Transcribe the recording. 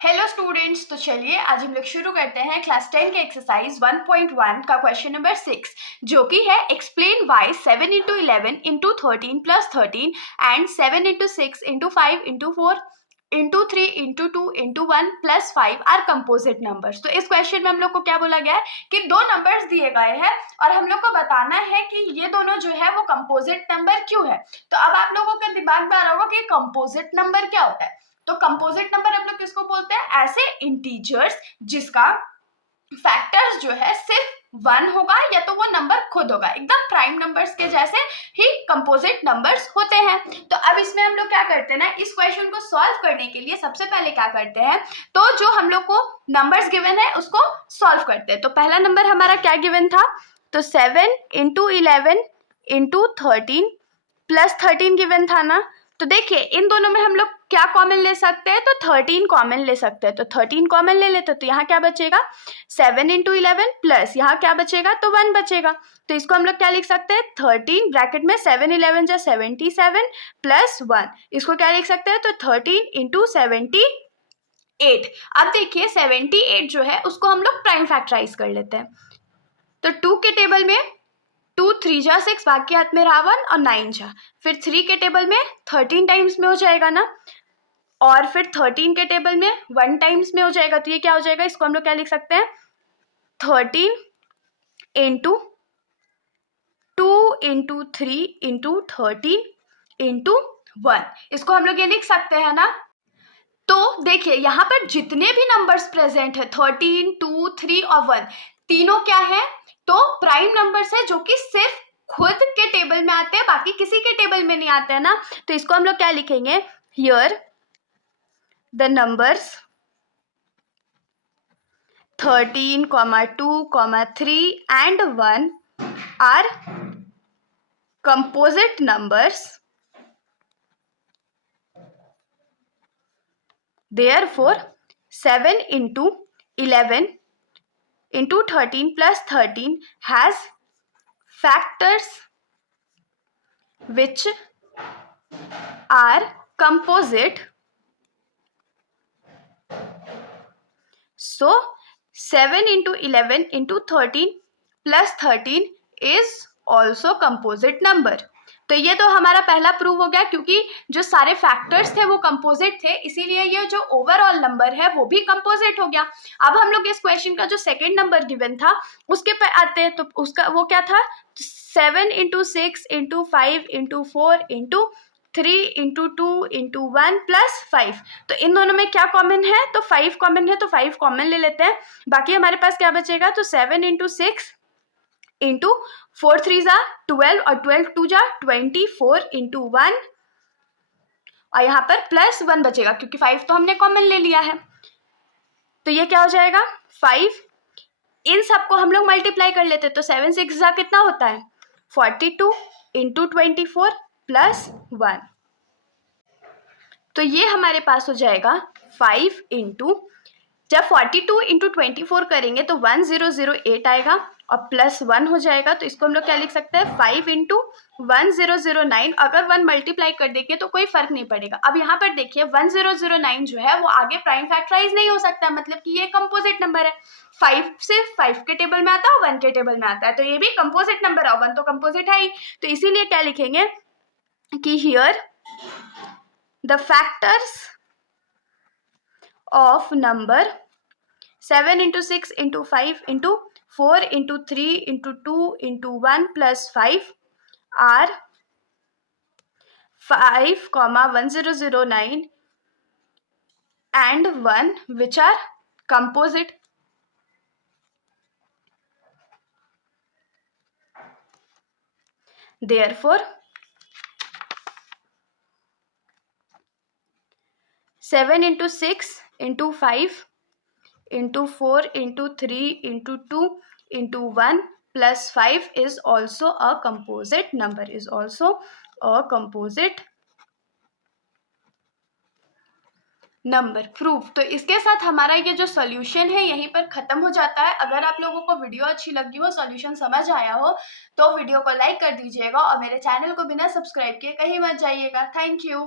Hello students, तो चलिए आज हम लोग शुरू करते हैं क्लास 10 के एक्सरसाइज 1.1 का क्वेश्चन नंबर 6, जो कि है explain why 7 into 11 into 13 plus 13 and 7 into 6 into 5 into 4 into 3 into 2 into 1 plus 5 are composite numbers. तो इस क्वेश्चन में हम लोग को क्या बोला गया है कि दो नंबर्स दिए गए हैं और हम लोग को बताना है कि ये दोनों जो है वो कंपोजिट नंबर क्यों है। तो अब आप लोगों के दिमाग में आ रहा होगा कि कंपोजिट नंबर क्या होता है। तो कंपोजिट नंबर हम लोग किसको बोलते हैं? ऐसे इंटीजर्स जिसका फैक्टर्स जो है सिर्फ 1 होगा या तो वो नंबर खुद होगा, एकदम प्राइम नंबर्स के जैसे ही कंपोजिट नंबर्स होते हैं। तो अब इसमें हम लोग क्या करते हैं ना, इस क्वेश्चन को सॉल्व करने के लिए सबसे पहले क्या करते हैं, तो जो हम लोग को नंबर्स गिवन है उसको सॉल्व करते हैं। तो पहला नंबर हमारा क्या गिवन था, तो 7 इंटू 11 इंटू 13 प्लस 13 गिवन था ना। तो देखिए इन दोनों में हम लोग क्या कॉमन ले सकते हैं, तो 13 कॉमन ले सकते हैं। तो 13 कॉमन ले लेते तो यहाँ क्या बचेगा, 7 इंटू 11 प्लस यहाँ क्या बचेगा, तो 1 बचेगा। तो इसको हम लोग क्या लिख सकते हैं, 13 ब्रैकेट में 7 11 जा 77 प्लस 1, इसको क्या लिख सकते हैं, तो 13 इंटू 78। अब देखिए 78 जो है उसको हम लोग प्राइम फैक्टराइज कर लेते हैं। तो 2 के टेबल में 2 3 जा 6, बाकी हाथ में रहा 1 और 9 जा, फिर 3 के टेबल में 13 टाइम्स में हो जाएगा ना, और फिर 13 के टेबल में 1 टाइम्स में हो जाएगा। तो ये क्या हो जाएगा, इसको हम लोग क्या लिख सकते हैं, 13 इंटू 2 इंटू 3 इंटू 13 इंटू 1, इसको हम लोग ये लिख सकते हैं ना। तो देखिए यहाँ पर जितने भी नंबर्स प्रेजेंट है 13, 2, 3 और 1, तीनों क्या है, तो प्राइम नंबर्स है जो कि सिर्फ खुद के टेबल में आते हैं, बाकी किसी के टेबल में नहीं आते हैं ना। तो इसको हम लोग क्या लिखेंगे, here the numbers 13, 2, 3 and 1 are composite numbers, therefore 7 into 11 into 13 plus 13 has factors which are composite. So 7 into 11 into 13 plus 13 is also composite number. तो ये तो हमारा पहला प्रूव हो गया, क्योंकि जो सारे फैक्टर्स थे वो कंपोजिट थे, इसीलिए ये जो ओवरऑल नंबर है वो भी कंपोजिट हो गया। अब हम लोग इस क्वेश्चन का जो सेकंड नंबर गिवन था उसके पे आते हैं। तो उसका वो क्या था, 7 into 6 into 5 into 4 into 3 into 2 into 1 plus 5। तो इन दोनों में क्या कॉमन है, तो 5 कॉमन है, तो 5 कॉमन ले लेते हैं। बाकी हमारे पास क्या बचेगा, तो 7 इंटू 6 इंटू 4 3 जा 12 और 12 2 जा 24 इंटू 1, और यहाँ पर प्लस 1 बचेगा क्योंकि 5 तो हमने कॉमन ले लिया है। तो ये क्या हो जाएगा, 5, इन सबको हम लोग मल्टीप्लाई कर लेते, तो 7 6 जा कितना होता है, 42 इंटू 24 प्लस 1। तो ये हमारे पास हो जाएगा 5 इंटू, जब 42 इंटू 24 करेंगे तो 1008 आएगा और प्लस 1 हो जाएगा। तो इसको हम लोग क्या लिख सकते हैं, 5 इंटू 1009। अगर 1 मल्टीप्लाई कर देंगे तो कोई फर्क नहीं पड़ेगा। अब यहाँ पर देखिए 1009 जो है वो आगे प्राइम फैक्टराइज नहीं हो सकता, मतलब कि ये कंपोजिट नंबर है। 5 सिर्फ 5 के टेबल में आता है और 1 के टेबल में आता है, तो ये भी कंपोजिट नंबर है, 1 तो कंपोजिट है ही। तो इसीलिए क्या लिखेंगे कि here the factors of number 7 into 6 into 5 into 4 into 3 into 2 into 1 plus 5 are 5, 1009 and 1 which are composite. Therefore 7 into 6 into 5 into 4 into 3 into 2 into 1 plus 5 is also a composite number, is also a composite number. Proof. तो इसके साथ हमारा ये जो solution है यहीं पर ख़त्म हो जाता है। अगर आप लोगों को वीडियो अच्छी लगी हो, सॉल्यूशन समझ आया हो, तो वीडियो को लाइक कर दीजिएगा और मेरे चैनल को बिना सब्सक्राइब किए कहीं मत जाइएगा। Thank you.